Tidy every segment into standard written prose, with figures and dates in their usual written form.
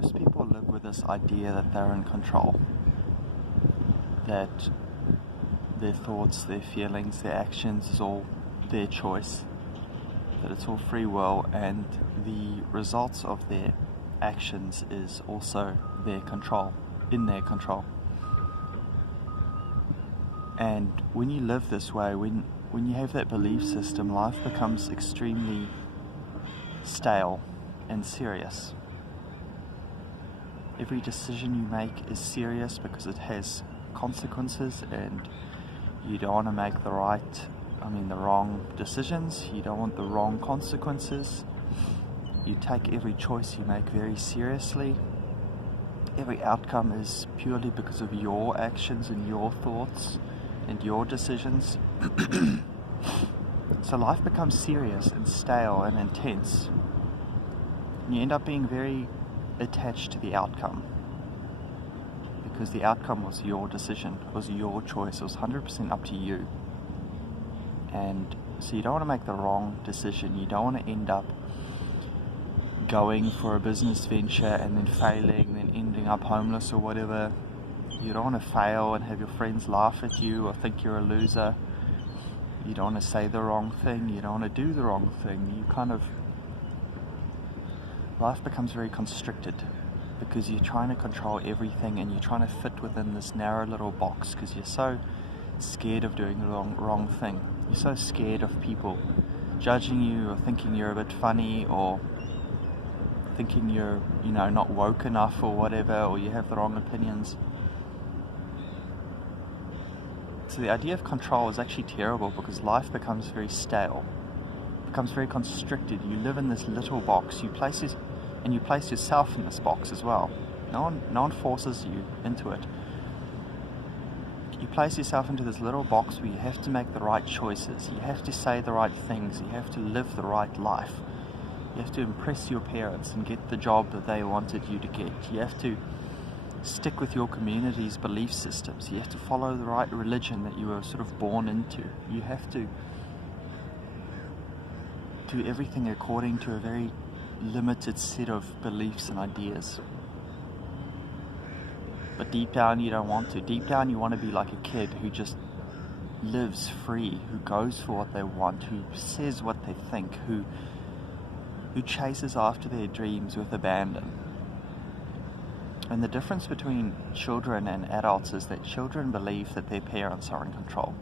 most people live with this idea that they're in control, that their thoughts, their feelings, their actions is all their choice, that it's all free will, and the results of their actions is also their control, in their control. And when you live this way, when you have that belief system, life becomes extremely stale and serious. Every decision you make is serious because it has consequences, and you don't want to make the wrong decisions. You don't want the wrong consequences. You take every choice you make very seriously. Every outcome is purely because of your actions and your thoughts and your decisions. So life becomes serious and stale and intense. And you end up being very attached to the outcome, because the outcome was your decision, was your choice, it was 100% up to you. And so you don't want to make the wrong decision. You don't want to end up going for a business venture and then failing, then ending up homeless or whatever. You don't want to fail and have your friends laugh at you or think you're a loser. You don't want to say the wrong thing. You don't want to do the wrong thing. Life becomes very constricted because you're trying to control everything and you're trying to fit within this narrow little box because you're so scared of doing the wrong thing. You're so scared of people judging you or thinking you're a bit funny or thinking you're, not woke enough or whatever, or you have the wrong opinions. So the idea of control is actually terrible because life becomes very stale, becomes very constricted. You live in this little box. You place yourself in this box as well. No one forces you into it. You place yourself into this little box where you have to make the right choices. You have to say the right things. You have to live the right life. You have to impress your parents and get the job that they wanted you to get. You have to stick with your community's belief systems. You have to follow the right religion that you were sort of born into. You have to do everything according to a very limited set of beliefs and ideas. But deep down you don't want to. Deep down you want to be like a kid who just lives free, who goes for what they want, who says what they think, who chases after their dreams with abandon. And the difference between children and adults is that children believe that their parents are in control.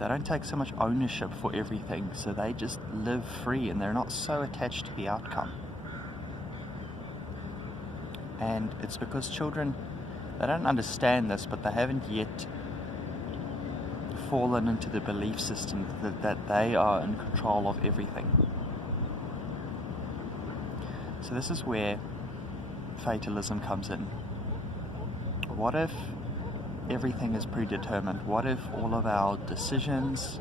They don't take so much ownership for everything, so they just live free and they're not so attached to the outcome. And it's because children, they don't understand this, but they haven't yet fallen into the belief system that they are in control of everything. So this is where fatalism comes in. What if everything is predetermined? What if all of our decisions,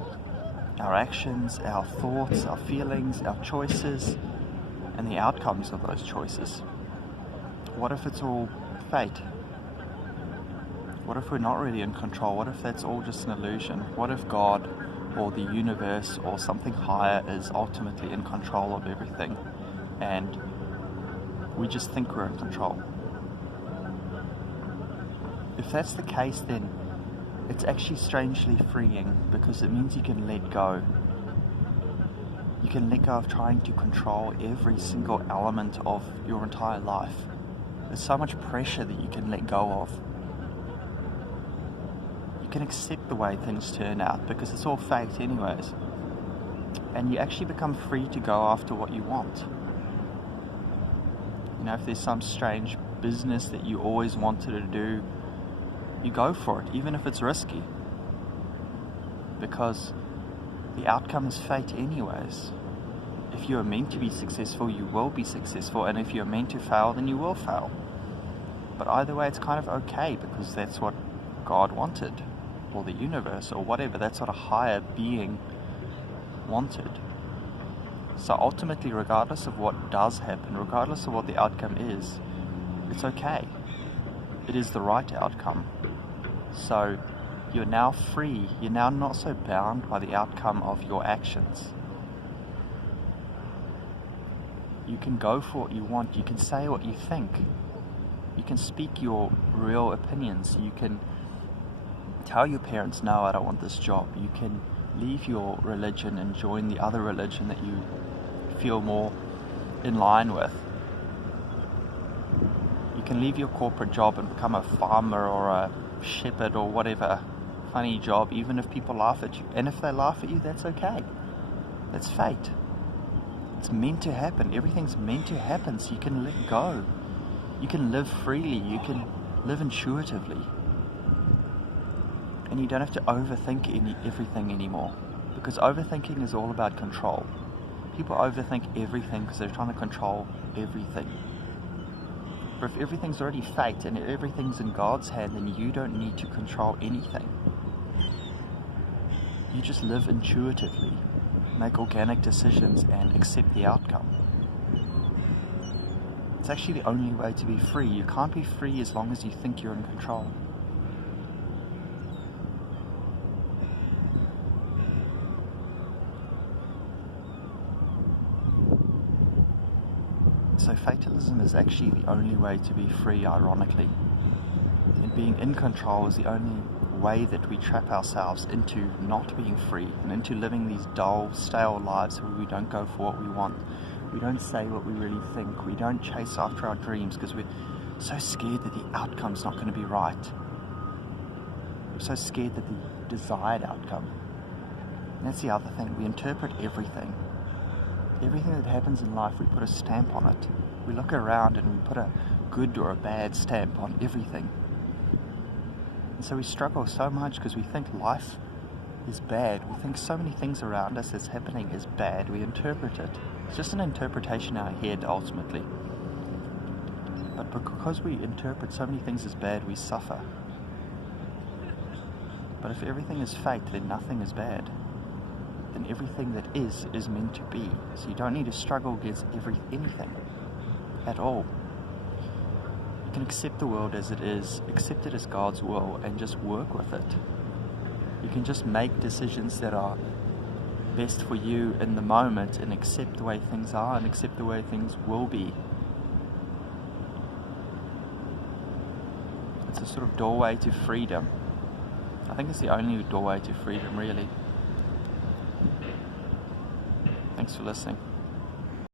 our actions, our thoughts, our feelings, our choices, and the outcomes of those choices, what if it's all fate? What if we're not really in control? What if that's all just an illusion? What if God or the universe or something higher is ultimately in control of everything and we just think we're in control? If that's the case, then it's actually strangely freeing because it means you can let go. You can let go of trying to control every single element of your entire life. There's so much pressure that you can let go of. You can accept the way things turn out because it's all fate anyways. And you actually become free to go after what you want. If there's some strange business that you always wanted to do, you go for it, even if it's risky. Because the outcome is fate anyways. If you are meant to be successful, you will be successful, and if you're meant to fail, then you will fail. But either way, it's kind of okay because that's what God wanted, or the universe, or whatever. That's what a higher being wanted. So ultimately, regardless of what does happen, regardless of what the outcome is, it's okay. It is the right outcome. So you're now free. You're now not so bound by the outcome of your actions. You can go for what you want. You can say what you think. You can speak your real opinions. You can tell your parents, no, I don't want this job. You can leave your religion and join the other religion that you feel more in line with. You can leave your corporate job and become a farmer or a shepherd or whatever funny job, even if people laugh at you. And if they laugh at you, that's okay. That's fate. It's meant to happen. Everything's meant to happen, so you can let go. You can live freely. You can live intuitively. And you don't have to overthink everything anymore, because overthinking is all about control. People overthink everything because they're trying to control everything. But if everything's already fate and everything's in God's hand, then you don't need to control anything. You just live intuitively, make organic decisions, and accept the outcome. It's actually the only way to be free. You can't be free as long as you think you're in control. So fatalism is actually the only way to be free, ironically. And being in control is the only way that we trap ourselves into not being free and into living these dull, stale lives where we don't go for what we want. We don't say what we really think. We don't chase after our dreams because we're so scared that the outcome's not going to be right. We're so scared that the desired outcome. And that's the other thing. We interpret everything. Everything that happens in life, we put a stamp on it. We look around and we put a good or a bad stamp on everything. And so we struggle so much because we think life is bad. We think so many things around us that's happening is bad. We interpret it. It's just an interpretation in our head, ultimately. But because we interpret so many things as bad, we suffer. But if everything is fate, then nothing is bad. Then everything that is meant to be. So you don't need to struggle against anything at all. You can accept the world as it is, accept it as God's will, and just work with it. You can just make decisions that are best for you in the moment and accept the way things are and accept the way things will be. It's a sort of doorway to freedom. I think it's the only doorway to freedom, really. Thanks for listening.